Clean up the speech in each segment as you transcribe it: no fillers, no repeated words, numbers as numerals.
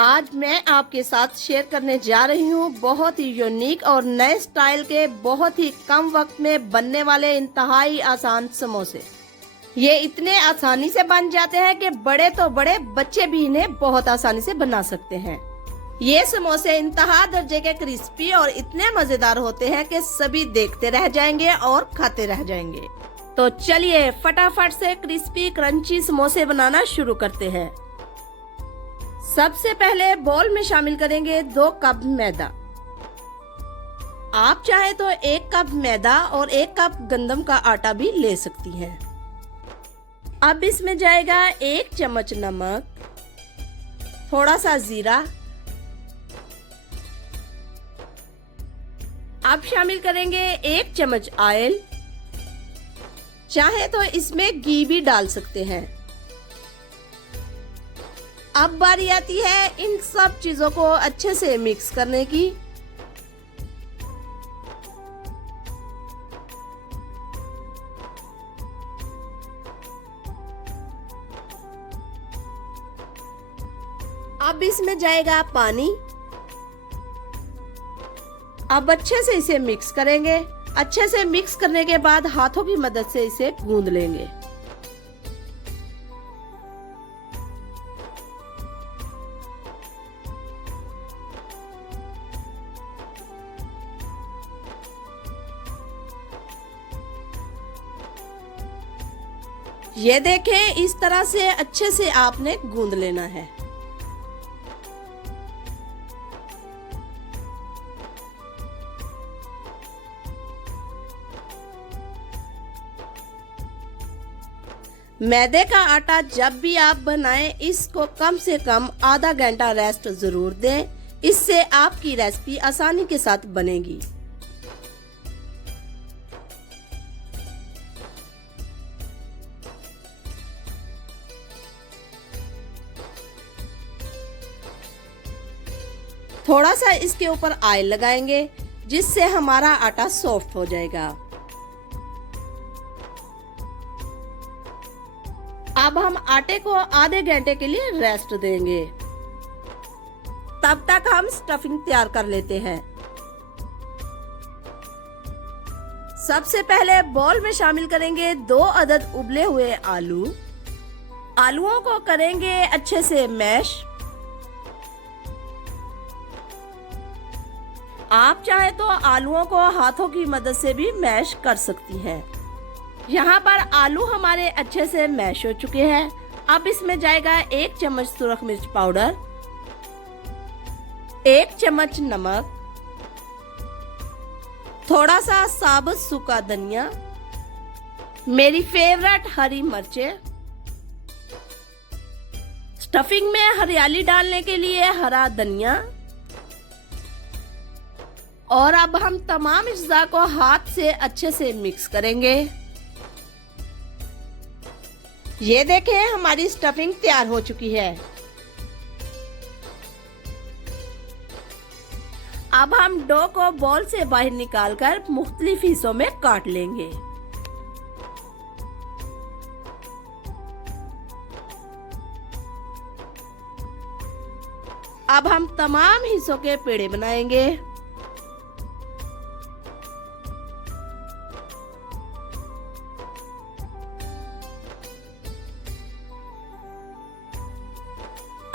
आज मैं आपके साथ शेयर करने जा रही हूँ बहुत ही यूनिक और नए स्टाइल के बहुत ही कम वक्त में बनने वाले इंतहाई आसान समोसे। ये इतने आसानी से बन जाते हैं कि बड़े तो बड़े बच्चे भी इन्हें बहुत आसानी से बना सकते हैं। ये समोसे इंतहा दर्जे के क्रिस्पी और इतने मजेदार होते हैं कि सभी देखते रह जाएंगे और खाते रह जाएंगे। तो चलिए फटाफट से क्रिस्पी क्रंची समोसे बनाना शुरू करते हैं। सबसे पहले बोल में शामिल करेंगे 2 कप मैदा। आप चाहे तो 1 कप मैदा और 1 कप गंदम का आटा भी ले सकती हैं। अब इसमें जाएगा 1 चम्मच नमक, थोड़ा सा जीरा। अब शामिल करेंगे 1 चम्मच ऑयल, चाहे तो इसमें घी भी डाल सकते हैं। अब बारी आती है इन सब चीजों को अच्छे से मिक्स करने की। अब इसमें जाएगा पानी। अब अच्छे से इसे मिक्स करेंगे। अच्छे से मिक्स करने के बाद हाथों की मदद से इसे गूंद लेंगे। ये देखें, इस तरह से अच्छे से आपने गूंद लेना है। मैदे का आटा जब भी आप बनाएं, इसको कम से कम आधा घंटा रेस्ट जरूर दें। इससे आपकी रेसिपी आसानी के साथ बनेगी। थोड़ा सा इसके ऊपर ऑयल लगाएंगे जिससे हमारा आटा सॉफ्ट हो जाएगा। अब हम आटे को आधे घंटे के लिए रेस्ट देंगे। तब तक हम स्टफिंग तैयार कर लेते हैं। सबसे पहले बोल में शामिल करेंगे 2 अदद उबले हुए आलू। आलूओं को करेंगे अच्छे से मैश। आप चाहे तो आलूओं को हाथों की मदद से भी मैश कर सकती हैं। यहाँ पर आलू हमारे अच्छे से मैश हो चुके हैं। अब इसमें जाएगा 1 चम्मच सुरख मिर्च पाउडर, 1 चम्मच नमक, थोड़ा सा साबुत सूखा धनिया, मेरी फेवरेट हरी मिर्चें, स्टफिंग में हरियाली डालने के लिए हरा धनिया। और अब हम तमाम अज्जा को हाथ से अच्छे से मिक्स करेंगे। ये देखें, हमारी स्टफिंग तैयार हो चुकी है। अब हम डो को बॉल से बाहर निकालकर मुख्तलिफ हिस्सों में काट लेंगे। अब हम तमाम हिस्सों के पेड़े बनाएंगे।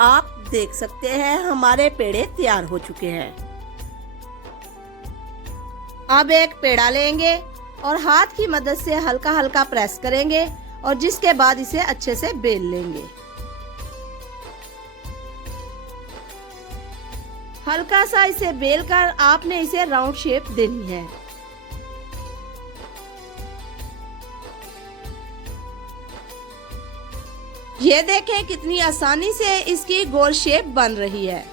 आप देख सकते हैं हमारे पेड़े तैयार हो चुके हैं। अब एक पेड़ा लेंगे और हाथ की मदद से हल्का हल्का प्रेस करेंगे और जिसके बाद इसे अच्छे से बेल लेंगे। हल्का सा इसे बेलकर आपने इसे राउंड शेप देनी है। ये देखें कितनी आसानी से इसकी गोल शेप बन रही है।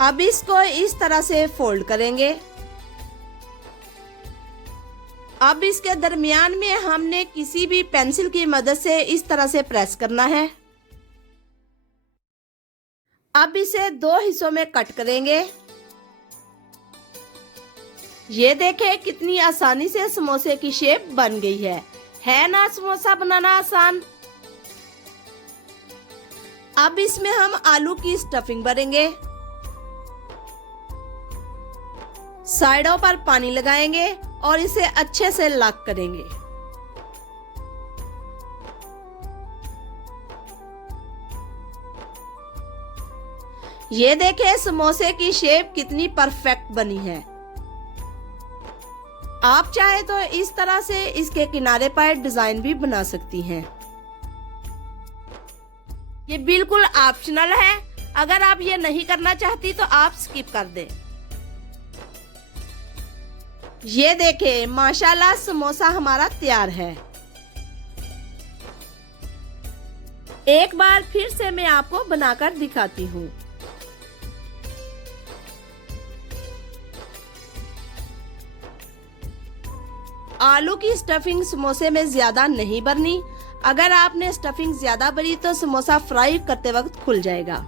अब इसको इस तरह से फोल्ड करेंगे। अब इसके दरमियान में हमने किसी भी पेंसिल की मदद से इस तरह से प्रेस करना है। अब इसे 2 हिस्सों में कट करेंगे। ये देखें कितनी आसानी से समोसे की शेप बन गई है ना समोसा बनाना आसान। अब इसमें हम आलू की स्टफिंग भरेंगे। साइडों पर पानी लगाएंगे और इसे अच्छे से लॉक करेंगे। ये देखें समोसे की शेप कितनी परफेक्ट बनी है। आप चाहे तो इस तरह से इसके किनारे पर डिजाइन भी बना सकती हैं। ये बिल्कुल ऑप्शनल है, अगर आप ये नहीं करना चाहती तो आप स्किप कर दें। ये देखें माशाल्लाह समोसा हमारा तैयार है। एक बार फिर से मैं आपको बनाकर दिखाती हूँ। आलू की स्टफिंग समोसे में ज्यादा नहीं भरनी। अगर आपने स्टफिंग ज्यादा भरी तो समोसा फ्राई करते वक्त खुल जाएगा।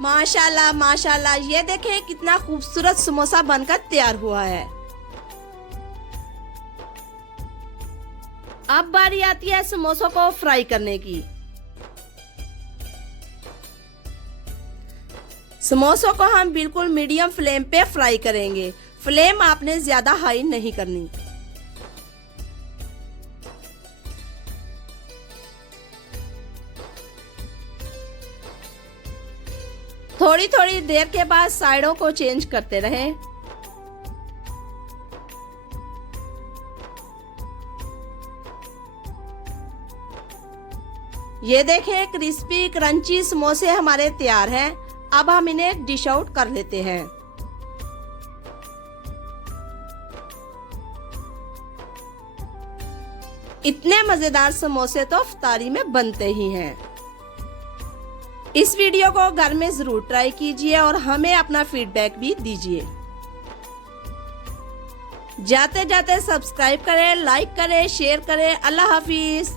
माशाल्लाह माशाल्लाह, ये देखें कितना खूबसूरत समोसा बनकर तैयार हुआ है। अब बारी आती है समोसों को फ्राई करने की। समोसों को हम बिल्कुल मीडियम फ्लेम पे फ्राई करेंगे। फ्लेम आपने ज्यादा हाई नहीं करनी। थोड़ी थोड़ी देर के बाद साइडों को चेंज करते रहें। ये देखें क्रिस्पी क्रंची समोसे हमारे तैयार हैं। अब हम इन्हें डिश आउट कर लेते हैं। इतने मजेदार समोसे तो इफ्तारी में बनते ही हैं। इस वीडियो को घर में जरूर ट्राई कीजिए और हमें अपना फीडबैक भी दीजिए। जाते जाते सब्सक्राइब करें, लाइक करें, शेयर करें। अल्लाह हाफिज।